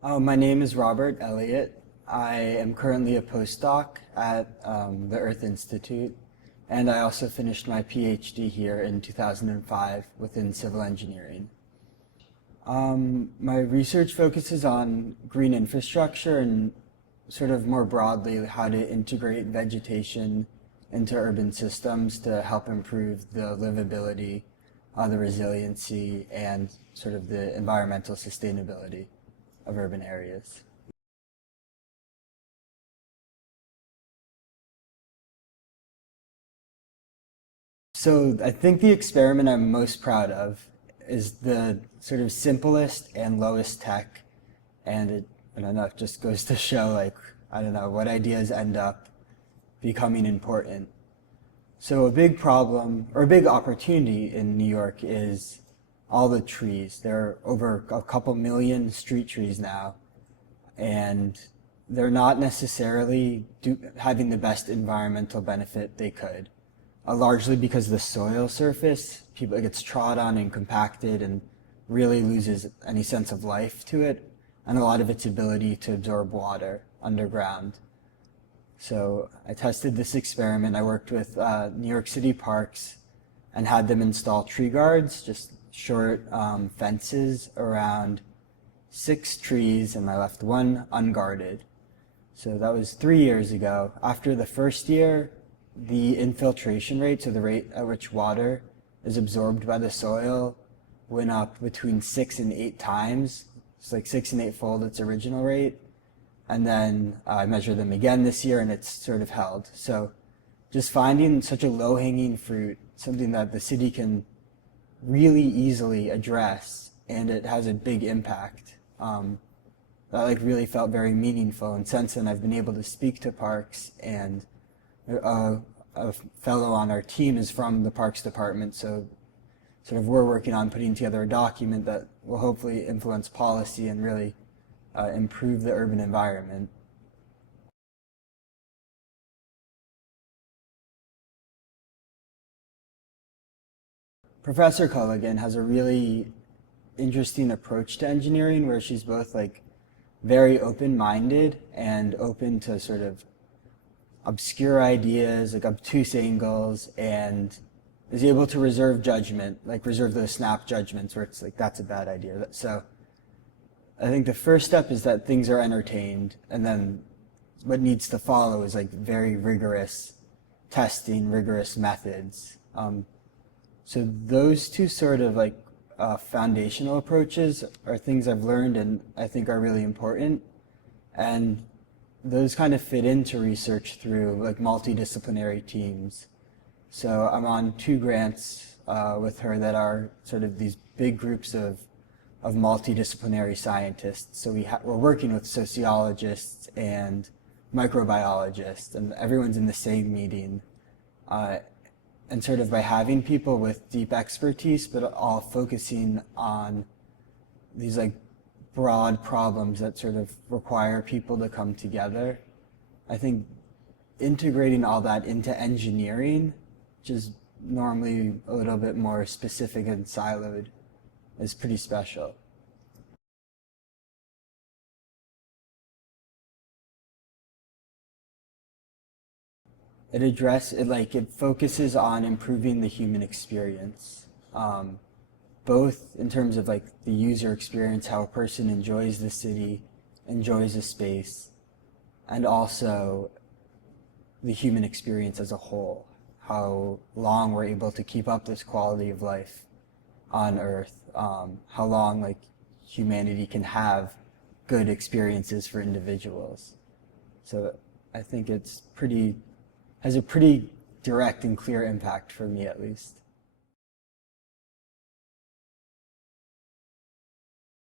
My name is Robert Elliott. I am currently a postdoc at the Earth Institute, and I also finished my PhD here in 2005 within civil engineering. My research focuses on green infrastructure and sort of more broadly how to integrate vegetation into urban systems to help improve the livability, the resiliency, and sort of the environmental sustainability of urban areas. So I think the experiment I'm most proud of is the sort of simplest and lowest tech, and I don't know, it just goes to show like, I don't know, what ideas end up becoming important. So a big problem, or a big opportunity in New York is all the trees. There are over a couple million street trees now, and they're not necessarily having the best environmental benefit they could. Largely because the soil surface, it gets trod on and compacted and really loses any sense of life to it, and a lot of its ability to absorb water underground. So I tested this experiment. I worked with New York City parks and had them install tree guards, just short fences around 6 trees, and I left one unguarded. So that was 3 years ago. After the first year, the infiltration rate, so the rate at which water is absorbed by the soil, went up between 6 and 8 times. It's like 6 and 8-fold its original rate. And then I measured them again this year, and it's sort of held. So just finding such a low-hanging fruit, something that the city can really easily address, and it has a big impact. That like really felt very meaningful. And since then, I've been able to speak to parks, and a fellow on our team is from the Parks Department, so sort of we're working on putting together a document that will hopefully influence policy and really improve the urban environment. Professor Culligan has a really interesting approach to engineering where she's both like very open-minded and open to sort of obscure ideas, like obtuse angles, and is able to reserve judgment, like reserve those snap judgments where it's like, that's a bad idea. So I think the first step is that things are entertained, and then what needs to follow is like very rigorous testing, rigorous methods. So those two sort of like foundational approaches are things I've learned and I think are really important. And those kind of fit into research through like multidisciplinary teams. So I'm on 2 grants with her that are sort of these big groups of multidisciplinary scientists. So we're working with sociologists and microbiologists, and everyone's in the same meeting. And sort of by having people with deep expertise, but all focusing on these like broad problems that sort of require people to come together, I think integrating all that into engineering, which is normally a little bit more specific and siloed, is pretty special. It focuses on improving the human experience, both in terms of like the user experience, how a person enjoys the city, enjoys the space, and also the human experience as a whole, how long we're able to keep up this quality of life on Earth, how long like humanity can have good experiences for individuals. So I think has a pretty direct and clear impact for me at least.